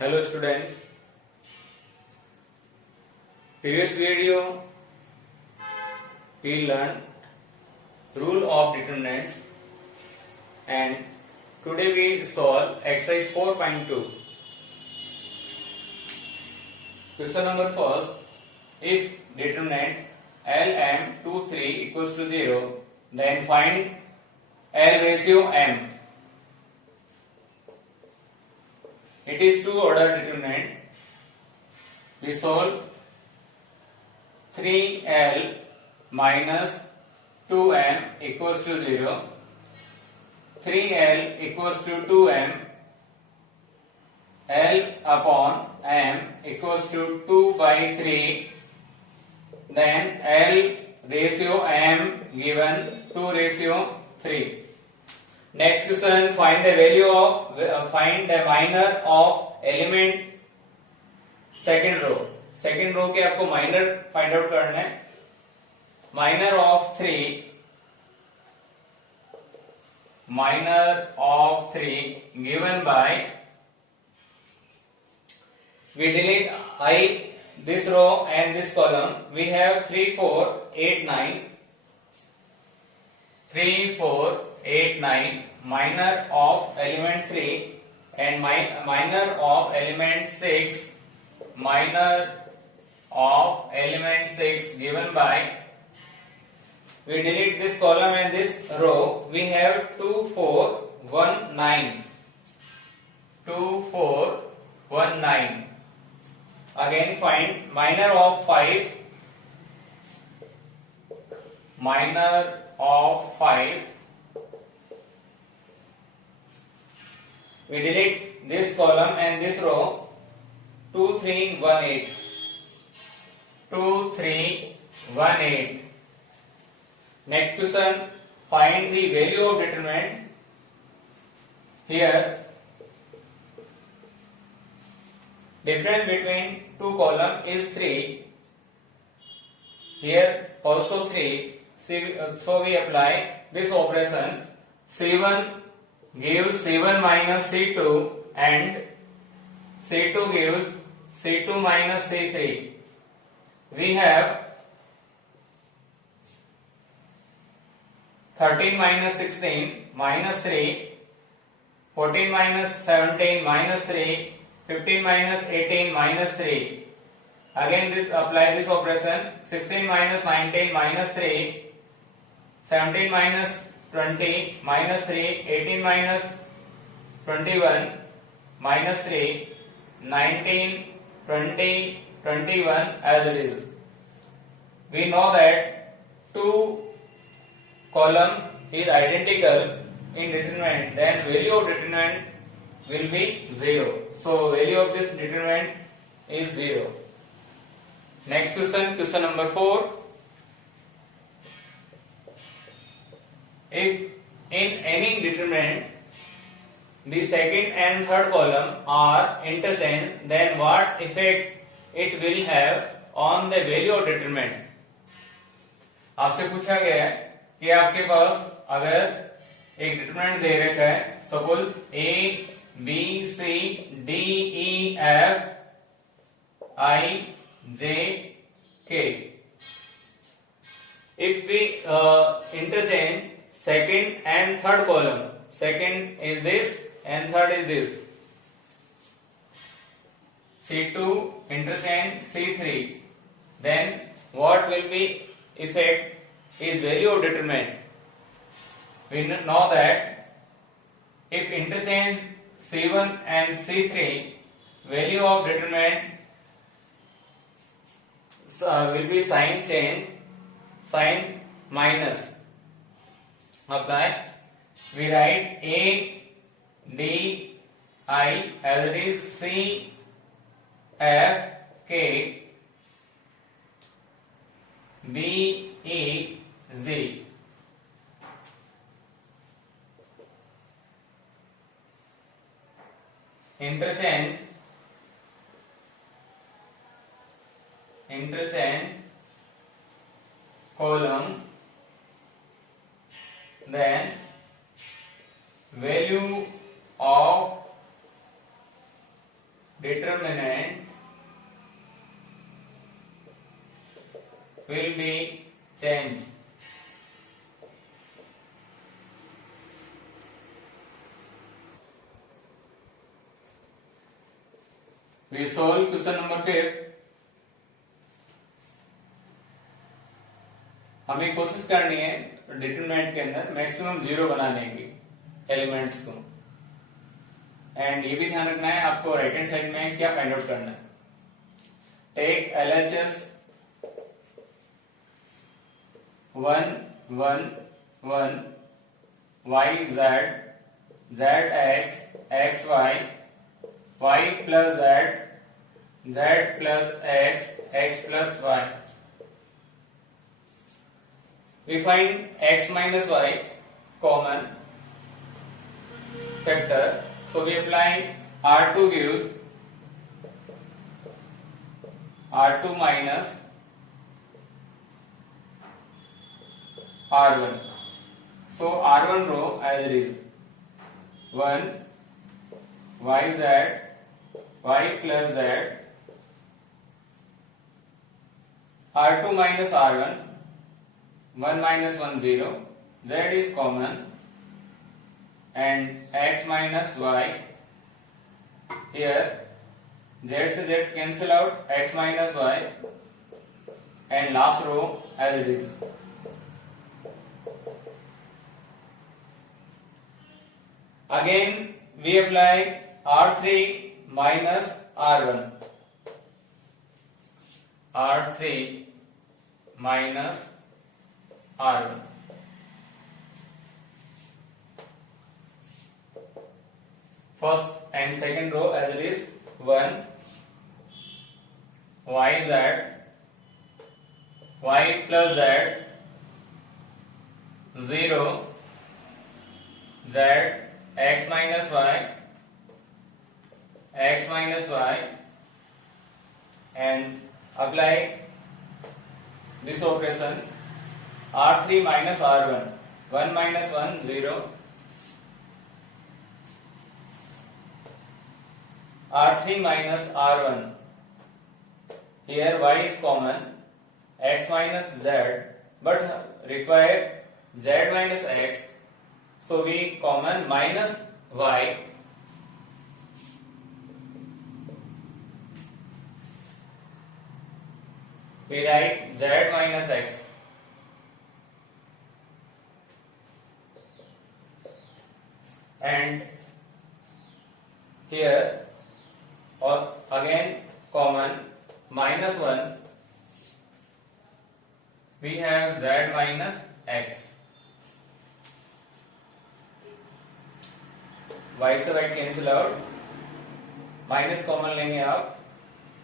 Hello student. Previous video we learned rule of determinants and today we solve exercise 4.2. Question number first. If determinant LM23 equals to 0, then find L ratio M. It is two order determinant. We solve 3L minus 2M equals to 0. 3L equals to 2M. L upon M equals to 2 by 3. Then L ratio M given 2 ratio 3. Next question, find the value of find the minor of element second row. Second row के आपको minor find out करना है. Minor of 3 given by, we delete I this row and this column. We have 3, 4, 8, 9. 3, 4, 8, 9. Minor of element 3 and minor of element 6. Minor of element 6 given by, we delete this column and this row. We have 2, 4, 1, 9. 2, 4, 1, 9. Again find minor of 5. Minor of 5. We delete this column and this row. 2, 3, 1, 8. 2, 3, 1, 8. Next question, find the value of determinant. Here, difference between two columns is 3. Here also 3. So we apply this operation. C1 gives C1 minus C2 and C2 gives C2 minus C3. We have 13 minus 16 minus 3, 14 minus 17 minus 3, 15 minus 18 minus 3. Again this apply this operation. 16 minus 19 minus 3, 17 minus 20 minus 3, 18 minus 21 minus 3, 19, 20, 21 as it is. We know that two column is identical in determinant, then value of determinant will be 0. So value of this determinant is 0. Next question, question number 4. If in any determinant the second and third column are interchanged, then what effect it will have on the value of determinant? आपसे पूछा गया है कि आपके पास अगर एक determinant दे रखा है, suppose A, B, C, D, E, F, I, J, K. If we interchange second and third column, second is this and third is this. C2 interchange C3, then what will be effect is value of determinant. We know that if interchange C1 and C3, value of determinant will be sign change, sign minus. Apply. We write A, D, I as it is C, F, K, B, E, Z. Interchange column, then value of determinant will be changed. We solve question number 5. हमें कोशिश करनी है determinant के अंदर maximum 0 बनाने की elements को, and ये भी ध्यान रखना है आपको राइट हैंड साइड में क्या फाइंड आउट करना है. Take LHS 1 1 1 YZ ZX XY y plus z, z plus x, x plus y. We find x minus y common factor. So we apply R2 gives R2 minus R1. So R1 row as it is 1 YZ y plus z, R2 minus R1, 1 minus 1 0, z is common, and x minus y, here z से z cancel out, x minus y, and last row as it is. Again we apply R3 minus R1. R3 minus R1. First and second row as it is 1 YZ y plus z 0 z x minus y x minus y, and apply this operation R3 minus R1, 1 minus 1 0, R3 minus R1, here y is common, x minus z, but require z minus x, so we common minus y. We write z minus x, and here or again common minus 1, we have z minus x. y से y cancel out, minus common लेंगे आप,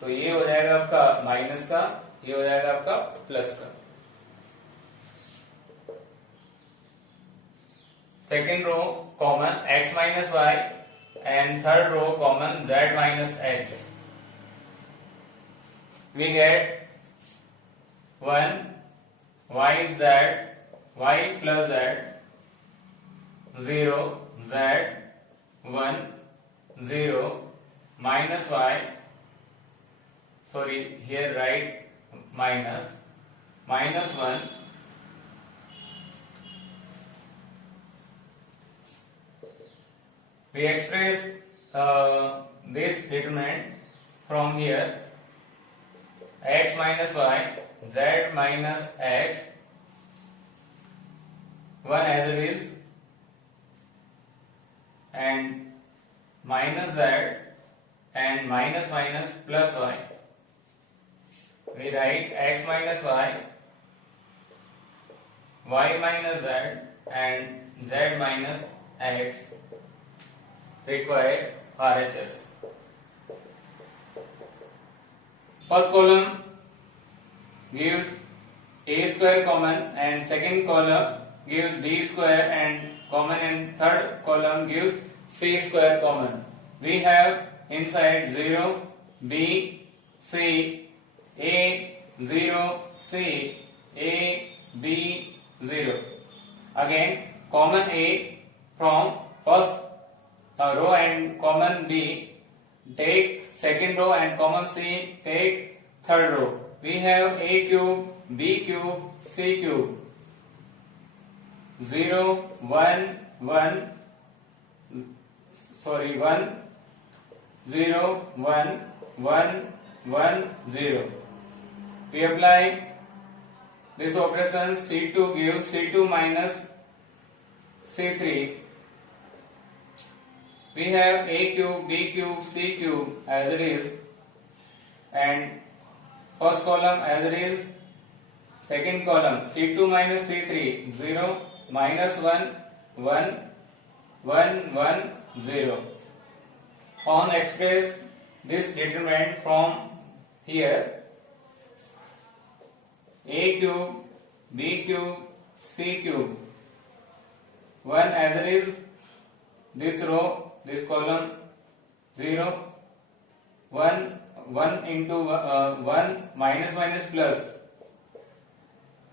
तो ये हो जाएगा आपका minus का, ये हो जाएगा आपका प्लस का. Second row common x minus y, and third row common z minus x. We get 1 yz y plus z 0 z 1 0 minus y, sorry here write minus 1. We express this determinant from here x minus y z minus x 1 as it is, and minus z and minus minus plus y. We write x minus y, y minus z and z minus x. Require RHS. First column gives a square common, and second column gives b square and common, and third column gives c square common. We have inside 0, b, c, a, 0, c, a, b, 0. Again common a from first row and common b, take second row and common C, take third row. We have A cube, B cube, C cube. 0, 1, 1, 0, 1, 1, 1, 0. We apply this operation. C2 gives C2 minus C3. We have A cube, B cube, C cube as it is, and first column as it is, second column C2 minus C3, 0, minus 1, 1, 1, 1, 0. On express this determinant from here, A cube, B cube, C cube, 1 as it is, this row, this column, 0, 1, 1 into 1, minus minus plus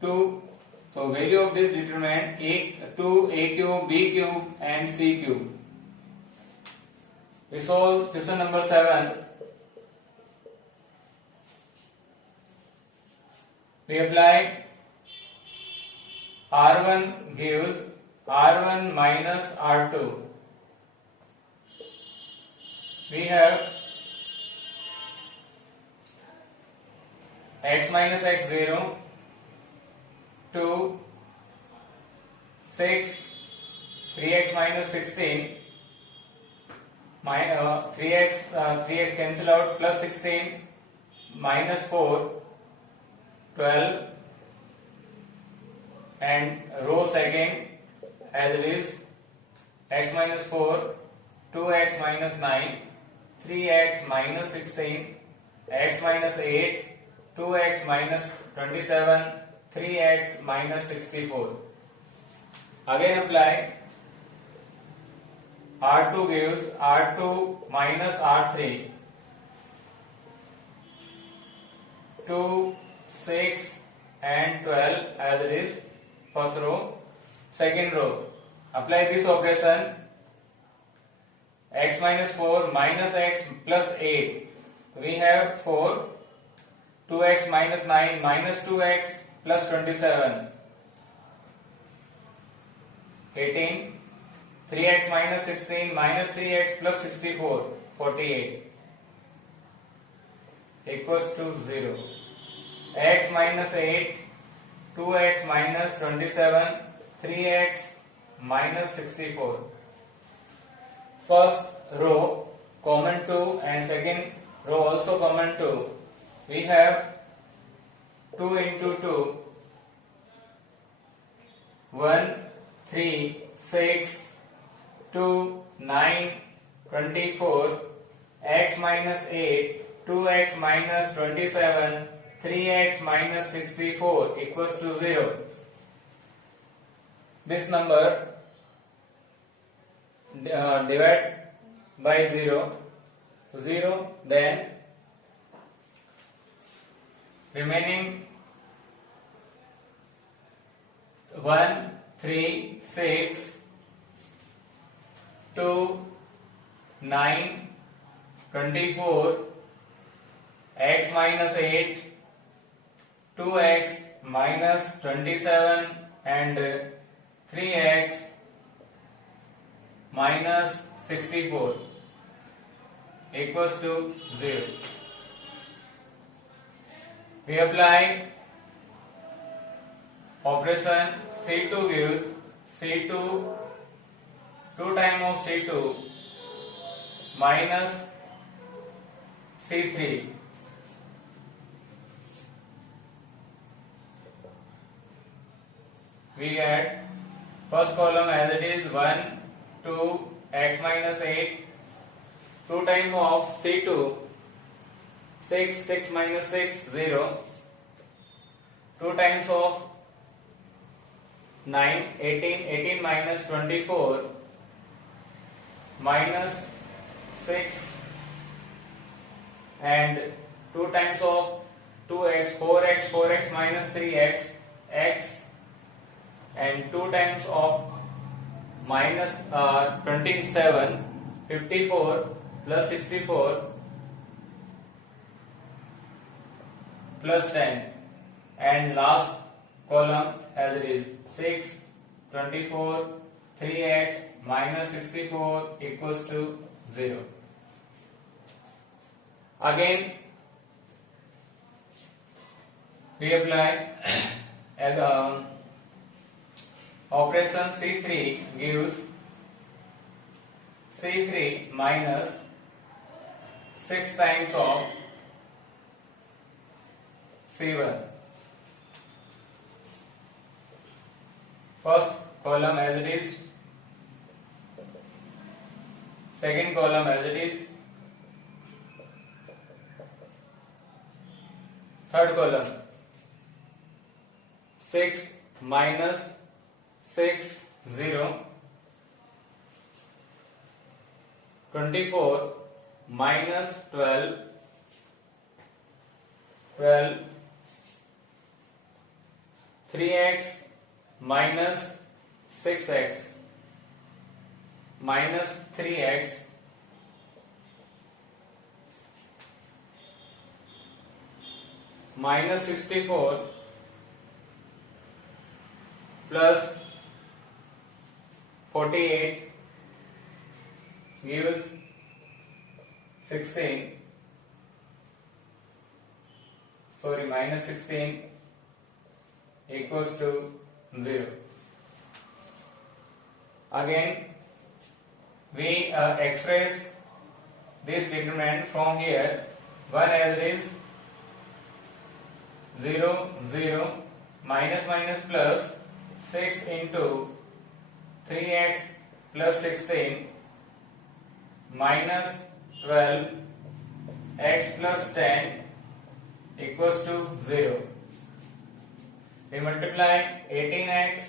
2. So value of this determinant 2, A cube, B cube and C cube. We solve question number 7. We apply R1 gives R1 minus R2. We have x minus x 0, 2, 6, 3x minus 16, 3x cancel out, plus 16, minus 4, 12, and row second as it is, x minus 4, 2x minus 9, 3x minus 16, x minus 8, 2x minus 27, 3x minus 64. Again apply. R2 gives R2 minus R3. 2, 6 and 12 as it is, first row. Second row, apply this operation. X minus 4 minus x plus 8. We have 4. 2x minus 9 minus 2x plus 27. 18. 3x minus 16 minus 3x plus 64. 48. Equals to 0. X minus 8. 2x minus 27. 3x minus 64. First row common 2 and second row also common 2. We have 2 into 2, 1, 3, 6, 2, 9, 24, x minus 8, 2x minus 27, 3x minus 64 equals to 0. This number divide by 0, then remaining 1, 3, 6, 2, 9, 24, x minus 8, 2x minus 27 and 3x minus 64 equals to 0. We apply operation. C2 gives C2, 2 times of C2 minus C3. We get first column as it is, 1, 2, x minus 8, 2 times of C2, 6, 6 minus 6, 0, 2 times of 9, 18, 18 minus 24, minus 6, and 2 times of 2x, 4x, 4x minus 3x, x, and 2 times of minus 27, 54 plus 64, plus 10, and last column as it is 6, 24, 3x minus 64 equals to 0. Again we apply operation C3 gives C3 minus 6 times of C1. First column as it is, second column as it is, third column 6 minus 6 0, 24 minus 12 12, 3x minus 6x minus 3x minus 64 plus 48 gives 16, sorry, minus 16 equals to 0. Again we express this determinant from here. One as it is 0 0 minus minus plus 6 into 3x plus 16 minus 12 x plus 10 equals to 0. We multiply 18x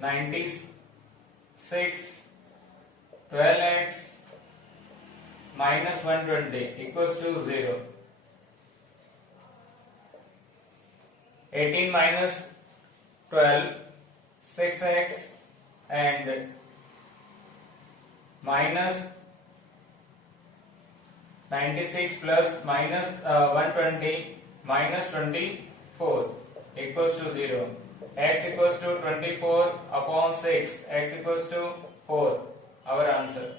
96 12x minus 120 equals to 0. 18 minus 12 6x and minus 96 plus minus 120 minus 24 equals to 0. X equals to 24 upon 6, x equals to 4, our answer.